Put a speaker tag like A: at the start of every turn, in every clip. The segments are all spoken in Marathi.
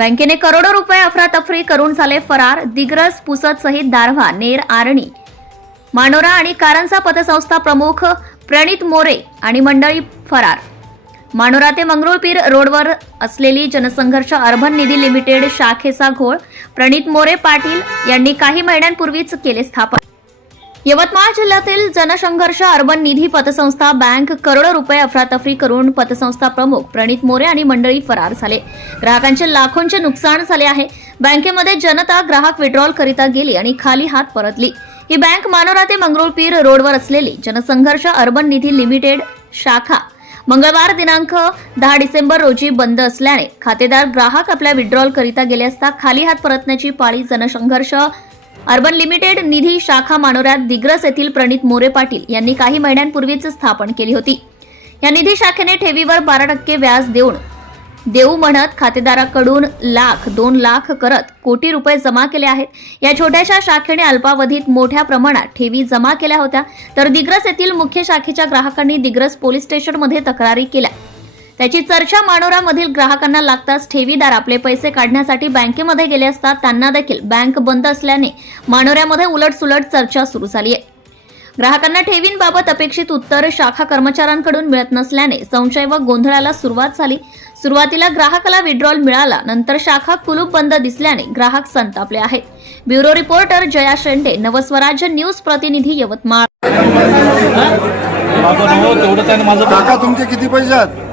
A: बँकेने करोडो रुपये अफरातफरी करून झाले फरार दिग्रस पुसद सहित दारव्हा नेर आरणी. मानोरा आणि कारंजा पतसंस्था प्रमुख प्रणित मोरे आणि मंडळी फरार. मानोरा ते मंगरुळपीर रोडवर असलेली जनसंघर्ष अर्बन निधी लिमिटेड शाखेचा घोळ प्रणित मोरे पाटील यांनी काही महिन्यांपूर्वीच केले स्थापन. यवतमाळ जिल्ह्यातील जनसंघर्ष अर्बन निधी पतसंस्था बँक करोडो रुपये अफरातफरी करून पतसंस्था प्रमुख प्रणित मोरे आणि मंडळी फरार झाले. ग्राहकांचे लाखोंचे नुकसान झाले आहे. बँकेमध्ये जनता ग्राहक विड्रॉल करिता गेली आणि खाली हात परतली. ही बँक मानोरा ते मंगरुळपीर रोडवर असलेली जनसंघर्ष अर्बन निधी लिमिटेड शाखा मंगळवार दिनांक दहा डिसेंबर रोजी बंद असल्याने खातेदार ग्राहक आपल्या विड्रॉल करिता गेले असता खाली हात परतण्याची पाळी जनसंघर्ष अर्बन लिमिटेड निधी शाखा मानोऱ्यात दिग्रस येथील प्रणित मोरे पाटील यांनी काही महिन्यांपूर्वीच स्थापन केली होती. या निधी शाखेने ठेवीवर बारा टक्के व्याज देऊन देऊ म्हणत खातेदाराकडून लाख दोन लाख करत कोटी रुपये जमा केले आहेत. या छोट्याशा शाखेने अल्पावधीत मोठ्या प्रमाणात ठेवी जमा केल्या होत्या. तर दिग्रस येथील मुख्य शाखेच्या ग्राहकांनी दिग्रस पोलीस स्टेशनमध्ये तक्रारी केल्या. त्याची चर्चा मानोरामधील ग्राहकांना लागताच ठेवीदार आपले पैसे काढण्यासाठी बँकेमध्ये गेले असता त्यांना देखील बँक बंद असल्याने मानोऱ्यामध्ये उलटसुलट चर्चा सुरू झाली आहे ग्राहकांना ठेवींबाबत अपेक्षित उत्तर शाखा कर्मचाऱ्यांकडून मिळत नसल्याने संशय व गोंधळाला सुरुवात झाली. सुरुवातीला ग्राहकाला विड्रॉल मिळाला नंतर शाखा कुलूप बंद दिसल्याने ग्राहक संतापले आहेत. Bureau reporter Jaya Shende Navswarajya news प्रतिनिधी यवतमाळ.
B: तुमचे किती पैसे आहेत?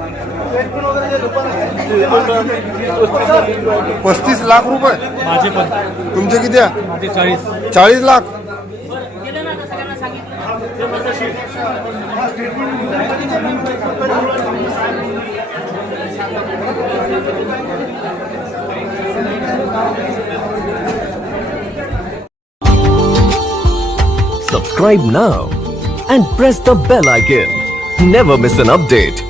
B: पस्तीस लाख रुपये
C: माझे पण
B: तुमचे किती आहे
C: माझे चाळीस
B: चाळीस lakh
D: Subscribe now and press the bell icon. Never miss an update.